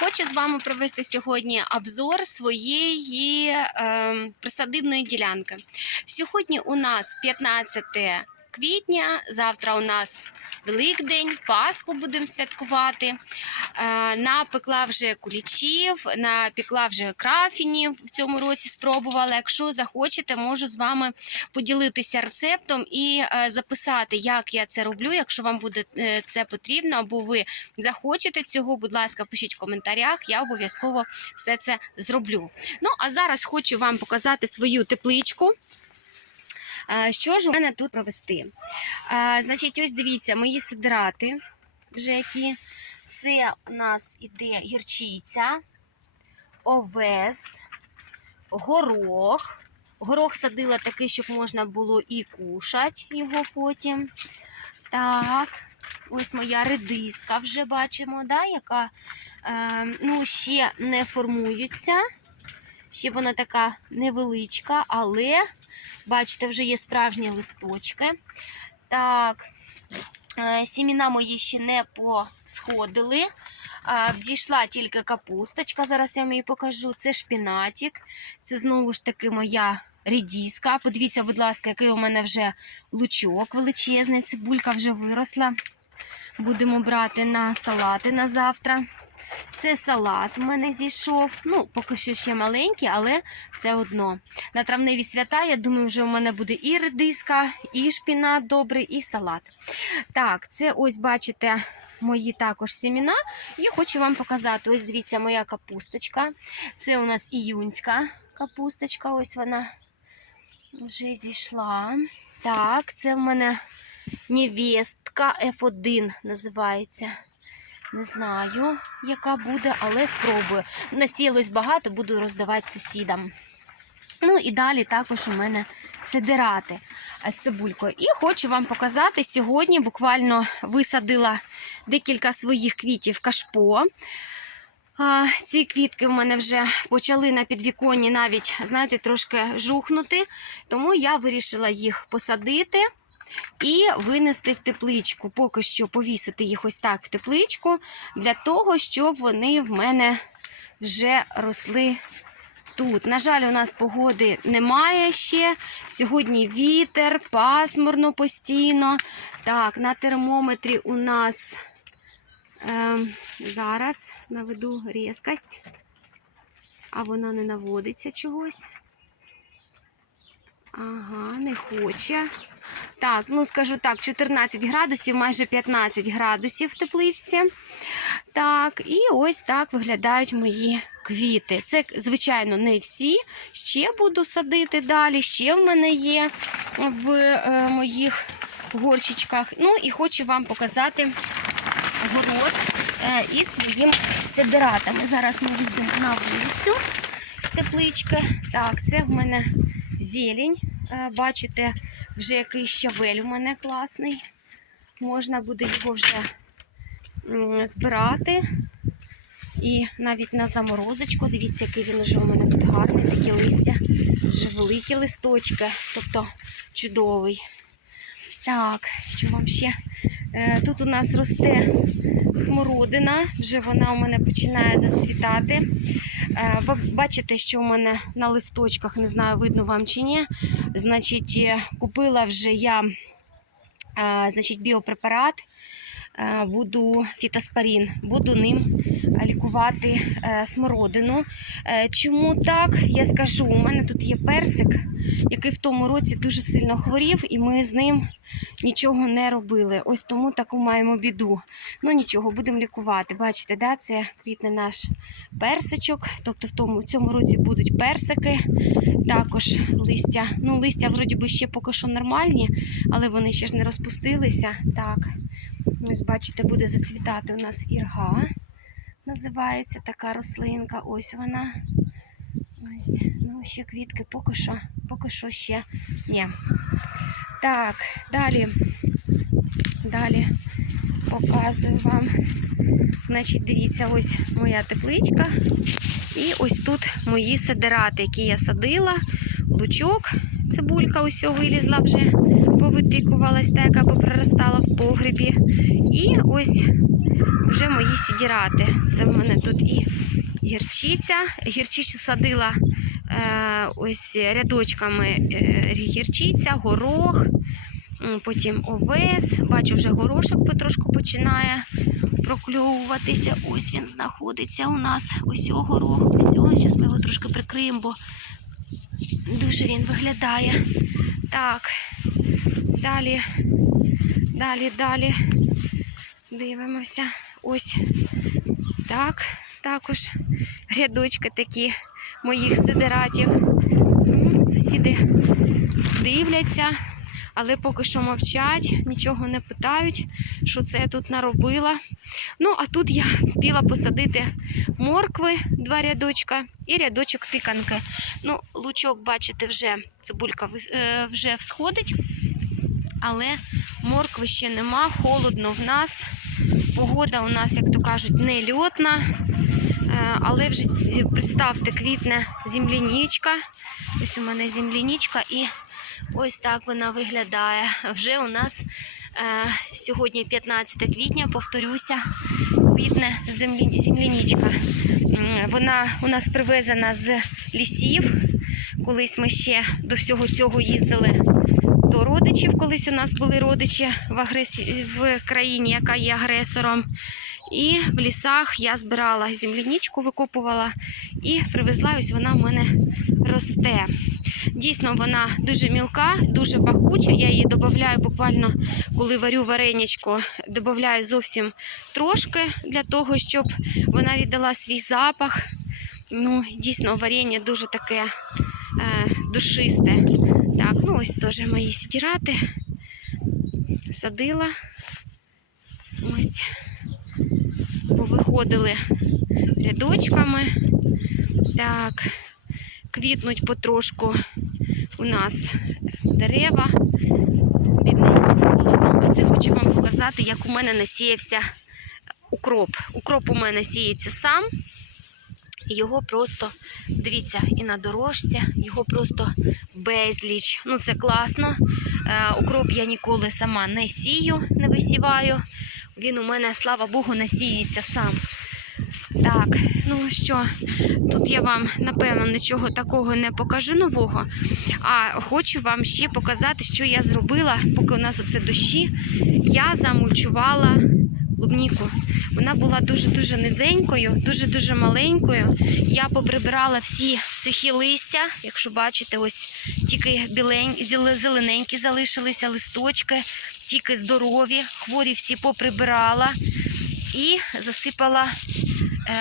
Хочу з вами провести сьогодні обзор своєї е, присадибної ділянки. Сьогодні у нас 15 квітня, завтра у нас Великдень, Пасху будемо святкувати. Е, напекла вже кулічів, напекла вже крафінів в цьому році спробувала. Якщо захочете, можу з вами поділитися рецептом і е, записати, як я це роблю. Якщо вам буде е, це потрібно, або ви захочете цього, будь ласка, пишіть в коментарях, я обов'язково все це зроблю. Ну, а зараз хочу вам показати свою тепличку. Що ж у мене тут провести? Значить, ось дивіться, мої сидрати, вже які. Це у нас іде гірчиця, овес, горох. Горох садила такий, щоб можна було і кушати його потім. Так, ось моя редиска вже бачимо, да, яка е, ну, ще не формується. Ще вона така невеличка, але, бачите, вже є справжні листочки. Так, е, сіміна мої ще не посходили. Е, Взійшла тільки капусточка, зараз я вам її покажу. Це шпінатик. Це знову ж таки моя редіска. Подивіться, будь ласка, який у мене вже лучок величезний. Цибулька вже виросла. Будемо брати на салати на завтра. Це салат у мене зійшов. Ну, поки що ще маленький, але все одно. На травневі свята, я думаю, вже у мене буде і редиска, і шпінат добрий, і салат. Так, це ось бачите мої також сіміна. І хочу вам показати: ось дивіться, моя капусточка. Це у нас іюнська капусточка. Ось вона вже зійшла. Так, це в мене невестка F1 називається. Не знаю, яка буде, але спробую. Насіялось багато, буду роздавати сусідам. Ну і далі також у мене сидирати з цибулькою. І хочу вам показати, сьогодні буквально висадила декілька своїх квітів кашпо. Ці квітки в мене вже почали на підвіконні навіть, знаєте, трошки жухнути, тому я вирішила їх посадити і винести в тепличку. Поки що повісити їх ось так в тепличку, для того, щоб вони в мене вже росли тут. На жаль, у нас погоди немає ще. Сьогодні вітер, пасмурно постійно. Так, на термометрі у нас е, зараз наведу різкость, а вона не наводиться чогось. Ага, не хоче. Так, ну скажу так, 14 градусів, майже 15 градусів в тепличці. Так, і ось так виглядають мої квіти. Це, звичайно, не всі. Ще буду садити далі. Ще в мене є в е, моїх горщичках. Ну і хочу вам показати город е, із своїми сидератами. Зараз ми вийдемо на вулицю з теплички. Так, це в мене зелень. Е, Бачите, вже який щавель у мене класний. Можна буде його вже збирати. І навіть на заморозочку. Дивіться, який він вже у мене тут гарний, такі листя, вже великі листочки, тобто чудовий. Так, що вам ще? Е, Тут у нас росте смородина, вже вона у мене починає зацвітати. Е, ба- Бачите, що у мене на листочках, не знаю, видно вам чи ні. Значить, е, купила вже я е, значить, біопрепарат. Е, Буду фітоспорін, буду ним е, лікувати е, смородину. Чому так? Я скажу, у мене тут є персик, який в тому році дуже сильно хворів, і ми з ним нічого не робили. Ось тому таку маємо біду. Ну нічого, будемо лікувати. Бачите, да? це квітне наш персичок. Тобто в тому в цьому році будуть персики, також листя. Ну, листя вроді би ще поки що нормальні, але вони ще ж не розпустилися. Так, ось бачите, буде зацвітати у нас ірга. Називається така рослинка. Ось вона. Ось, ну, ще квітки поки що, поки що ще ні. Так, далі. Далі показую вам. Значить, дивіться, ось моя тепличка. І ось тут мої сидирати, які я садила. Лучок, цибулька ось вилізла вже, повитикувалась, та яка попроростала в погребі. І ось вже мої сідірати. Це в мене тут і гірчиця. Гірчицю садила е, ось рядочками е, гірчиця, горох, потім овес. Бачу, вже горошок потрошку починає прокльовуватися. Ось він знаходиться у нас. Ось горох. Ось. Зараз ми його трошки прикриємо, бо дуже він виглядає. Так. Далі, далі, далі. Дивимося. Ось так. Також рядочки такі моїх сидератів. Сусіди дивляться, але поки що мовчать, нічого не питають, що це я тут наробила. Ну, а тут я спіла посадити моркви, два рядочка і рядочок тиканки. Ну, лучок, бачите, вже цибулька е, вже всходить, але моркви ще нема, холодно в нас. Погода у нас, як то кажуть, не льотна. Е, Але вже представте, квітне земляничка. Ось у мене земляничка і ось так вона виглядає. Вже у нас е, сьогодні 15 квітня, повторюся, квітне землі, Вона у нас привезена з лісів. Колись ми ще до всього цього їздили до родичів. Колись у нас були родичі в, агресі... в країні, яка є агресором. І в лісах я збирала земляничку, викопувала і привезла. Ось вона в мене росте. Дійсно, вона дуже мілка, дуже пахуча. Я її додаю буквально, коли варю вареничко, додаю зовсім трошки для того, щоб вона віддала свій запах. Ну, дійсно, варення дуже таке е, душисте. Ось теж мої стирати. Садила. Ось. Повиходили рядочками. Так, квітнуть потрошку у нас дерева. Бідненькі холодно. А це хочу вам показати, як у мене насіявся укроп. Укроп у мене сіється сам. Його просто, дивіться, і на дорожці, його просто безліч. Ну, це класно. Е, укроп я ніколи сама не сію, не висіваю. Він у мене, слава Богу, насіюється сам. Так, ну що, тут я вам, напевно, нічого такого не покажу нового. А хочу вам ще показати, що я зробила, поки у нас оце дощі. Я замульчувала клубніку. Вона була дуже-дуже низенькою, дуже-дуже маленькою. Я поприбирала всі сухі листя. Якщо бачите, ось тільки білень, зелененькі залишилися листочки, тільки здорові, хворі всі поприбирала і засипала е,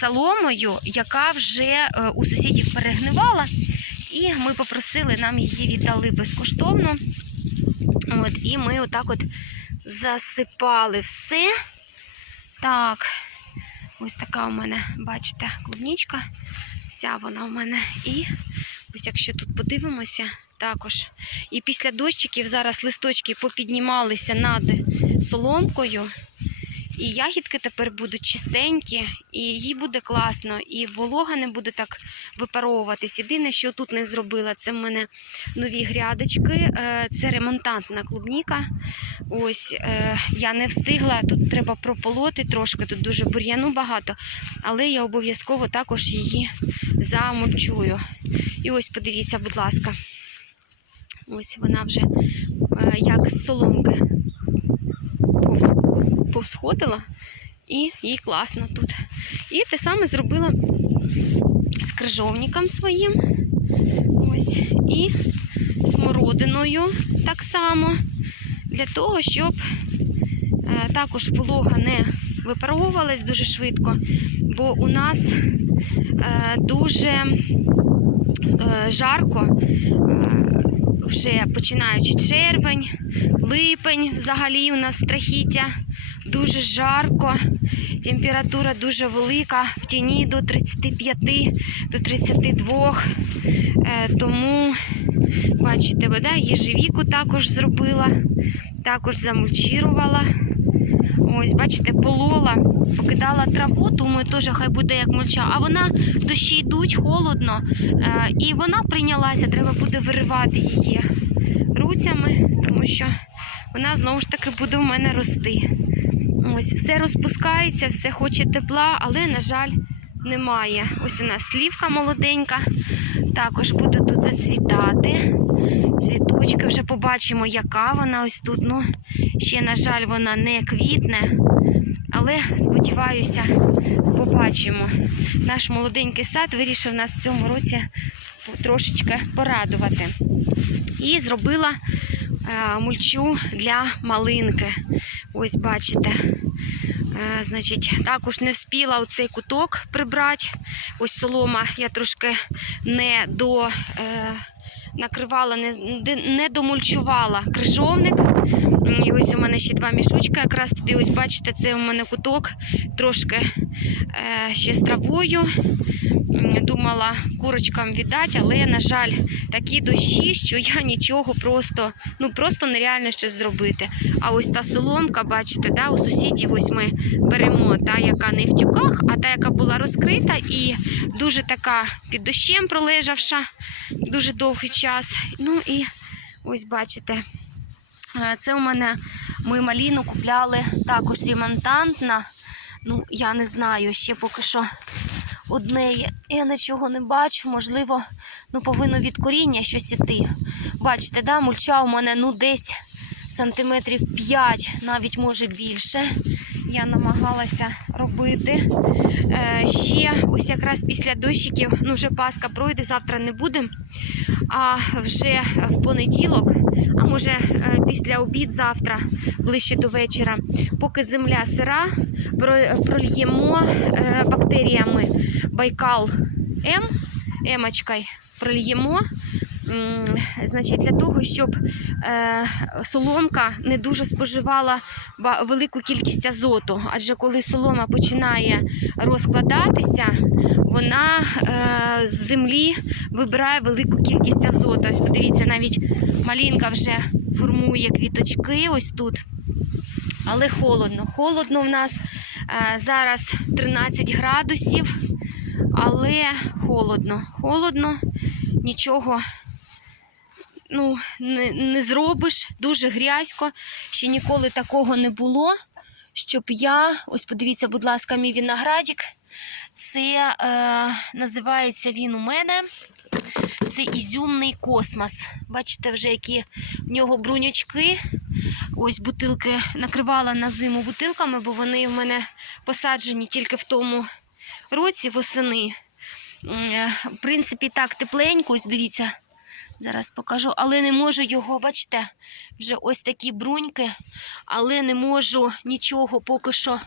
соломою, яка вже е, у сусідів перегнивала. І ми попросили, нам її віддали безкоштовно. От, і ми отак от засипали все. Так, ось така у мене, бачите, клубнічка. Вся вона у мене. І ось якщо тут подивимося, також. І після дощиків зараз листочки попіднімалися над соломкою. І ягідки тепер будуть чистенькі, і їй буде класно, і волога не буде так випаровуватись. Єдине, що тут не зробила, це в мене нові грядочки. Е, Це ремонтантна клубніка. Ось е, я не встигла. Тут треба прополоти трошки, тут дуже бур'яну багато, але я обов'язково також її замульчую. І ось подивіться, будь ласка. Ось вона вже е, як з соломки повсходила, і їй класно тут. І те саме зробила з крижовником своїм. Ось, і смородиною так само. Для того, щоб е, також волога не випаровувалась дуже швидко, бо у нас е, дуже е, жарко, вже починаючи червень, липень, взагалі у нас страхіття, дуже жарко, температура дуже велика, в тіні до 35, до 32. Е, тому, бачите, вода, їжевіку також зробила, також замульчірувала. Ось, бачите, полола, покидала траву, думаю, теж хай буде як мульча. А вона дощі йдуть, холодно, е, і вона прийнялася, треба буде виривати її руцями, тому що вона знову ж таки буде у мене рости. Ось все розпускається, все хоче тепла, але, на жаль, немає. Ось у нас слівка молоденька. Також буде тут зацвітати. Цвіточки вже побачимо, яка вона ось тут. Ну, ще, на жаль, вона не квітне. Але сподіваюся, побачимо. Наш молоденький сад вирішив нас в цьому році трошечки порадувати. І зробила мульчу для малинки. Ось бачите. Е, значить, також не вспіла оцей куток прибрати. Ось солома я трошки не до. Накривала, не, не домульчувала крижовник. І ось у мене ще два мішочки. Якраз туди, ось бачите, це у мене куток трошки е, ще з травою. Думала курочкам віддати, але, на жаль, такі дощі, що я нічого просто, ну просто нереально щось зробити. А ось та соломка, бачите, да, у сусідів ось ми беремо та, яка не в тюках, а та, яка була розкрита і дуже така під дощем пролежавша дуже довгий час. Ну і ось бачите, е, це у мене ми маліну купляли також ремонтантна. Ну, я не знаю, ще поки що одне є. Я нічого не бачу, можливо, ну повинно від коріння щось іти. Бачите, да, мульча у мене ну десь сантиметрів 5, навіть може більше. Я намагалася робити. Е, ще ось якраз після дощиків, ну вже Пасха пройде, завтра не буде. А вже в понеділок, а може е, після обід завтра, ближче до вечора, поки земля сира, прольємо е, бактеріями Байкал М, емочкою прольємо. Значить, для того, щоб е, соломка не дуже споживала велику кількість азоту. Адже коли солома починає розкладатися, вона е, з землі вибирає велику кількість азоту. Ось подивіться, навіть малінка вже формує квіточки ось тут. Але холодно. Холодно в нас е, зараз 13 градусів, але холодно. Холодно, нічого ну, не, не зробиш, дуже грязько. Ще ніколи такого не було. Щоб я, ось подивіться, будь ласка, мій виноградик. Це е, називається він у мене. Це ізюмний космос. Бачите, вже які в нього бруньочки. Ось бутилки накривала на зиму бутилками, бо вони в мене посаджені тільки в тому році восени. Е, В принципі, так тепленько, ось дивіться. Зараз покажу, але не можу його, бачите, вже ось такі бруньки, але не можу нічого поки що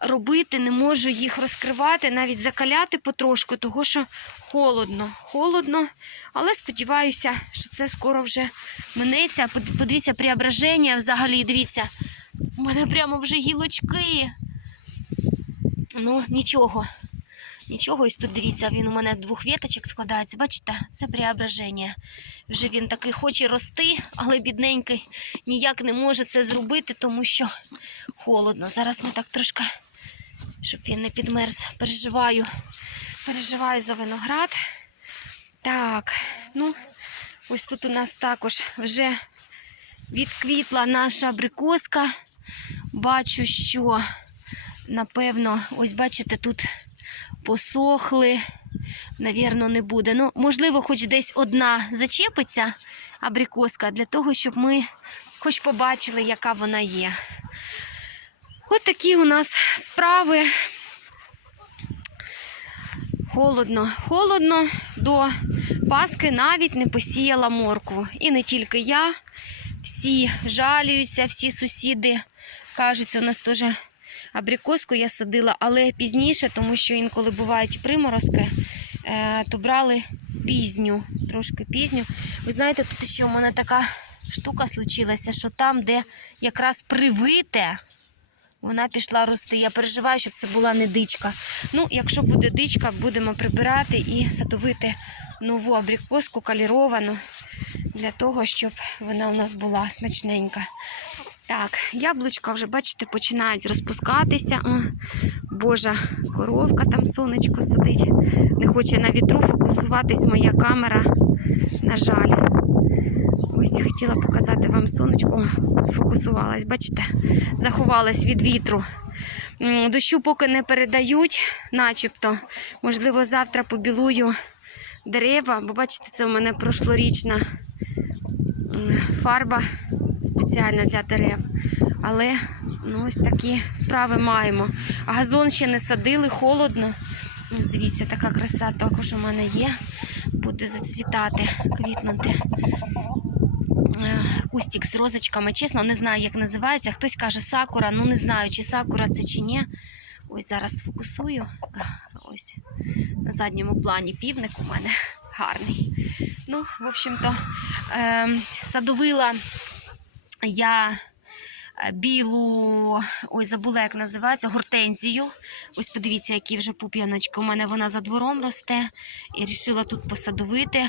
робити, не можу їх розкривати, навіть закаляти потрошку, того що холодно. Холодно, але сподіваюся, що це скоро вже минеться. Подивіться, преображення взагалі, дивіться, у мене прямо вже гілочки. Ну, нічого. Нічого, ось тут дивіться, він у мене двох віточок складається. Бачите, це преображення. Вже він такий хоче рости, але бідненький ніяк не може це зробити, тому що холодно. Зараз ми так трошки, щоб він не підмерз, переживаю. Переживаю за виноград. Так, ну, ось тут у нас також вже відквітла наша абрикоска. Бачу, що, напевно, ось бачите, тут посохли. Навірно, не буде. Ну, можливо, хоч десь одна зачепиться абрикоска для того, щоб ми хоч побачили, яка вона є. От такі у нас справи. Холодно, холодно до Паски навіть не посіяла моркву. І не тільки я. Всі жалюються, всі сусіди кажуть, у нас теж абрикоску я садила, але пізніше, тому що інколи бувають приморозки, е, то брали пізню, трошки пізню. Ви знаєте, тут ще у мене така штука случилася, що там, де якраз привите, вона пішла рости. Я переживаю, щоб це була не дичка. Ну, якщо буде дичка, будемо прибирати і садовити нову абрикоску каліровану для того, щоб вона у нас була смачненька. Так, яблучка вже, бачите, починають розпускатися. О, Божа коровка там сонечко сидить. Не хоче на вітру фокусуватись моя камера. На жаль. Ось хотіла показати вам сонечко. Сфокусувалась, бачите, заховалась від вітру. Дощу поки не передають, начебто. Можливо, завтра побілую дерева, бо бачите, це у мене прошлорічна фарба спеціальна для дерев. Але ну, ось такі справи маємо. А газон ще не садили, холодно. Ось дивіться, така краса також у мене є. Буде зацвітати, квітнути. Е, Кустик з розочками. Чесно, не знаю, як називається. Хтось каже сакура, ну не знаю, чи сакура це чи ні. Ось зараз фокусую. Ось на задньому плані півник у мене гарний. Ну, в общем-то, е, садовила я е, білу, ой, забула, як називається, гортензію. Ось подивіться, які вже пуп'яночки. У мене вона за двором росте і вирішила тут посадовити. Е,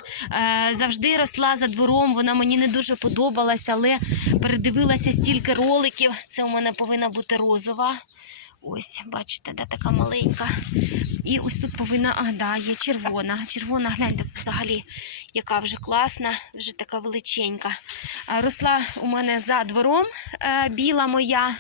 завжди росла за двором, вона мені не дуже подобалася, але передивилася стільки роликів. Це у мене повинна бути розова. Ось, бачите, де така маленька. І ось тут повинна, а, да, є червона. Червона, гляньте, взагалі, яка вже класна, вже така величенька. Е, Росла у мене за двором е, біла моя.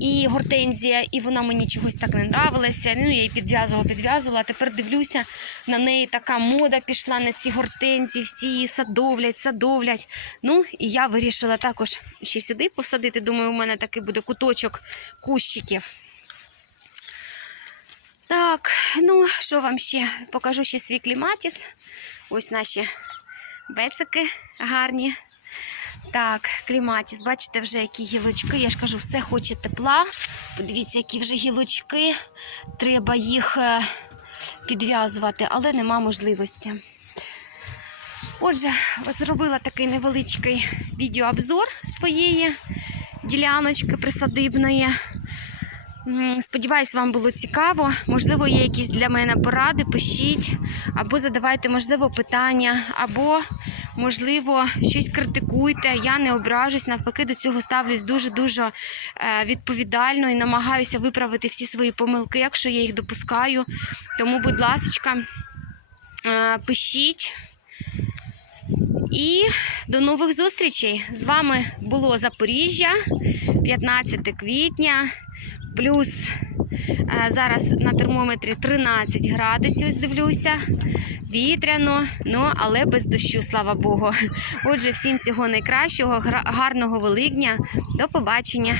І гортензія, і вона мені чогось так не нравилася. Ну, я її підв'язувала, підв'язувала. А тепер дивлюся, на неї така мода пішла на ці гортензії, всі її садовлять, садовлять. Ну, і я вирішила також ще сюди посадити. Думаю, у мене такий буде куточок кущиків. Так, ну що вам ще? Покажу ще свій кліматіс. Ось наші бецики гарні. Так, кліматіс, бачите, вже які гілочки. Я ж кажу, все хоче тепла. Подивіться, які вже гілочки. Треба їх е, підв'язувати, але нема можливості. Отже, зробила такий невеличкий відеообзор своєї діляночки присадибної. Сподіваюсь, вам було цікаво. Можливо, є якісь для мене поради, пишіть, або задавайте, можливо, питання, або, можливо, щось критикуйте. Я не ображусь, навпаки, до цього ставлюсь дуже-дуже е, відповідально і намагаюся виправити всі свої помилки, якщо я їх допускаю. Тому, будь ласка, е, пишіть. І до нових зустрічей! З вами було Запоріжжя, 15 квітня. Плюс е, зараз на термометрі 13 градусів, ось дивлюся. Вітряно, ну але без дощу, слава Богу. Отже, всім всього найкращого, гарного Великдня. До побачення.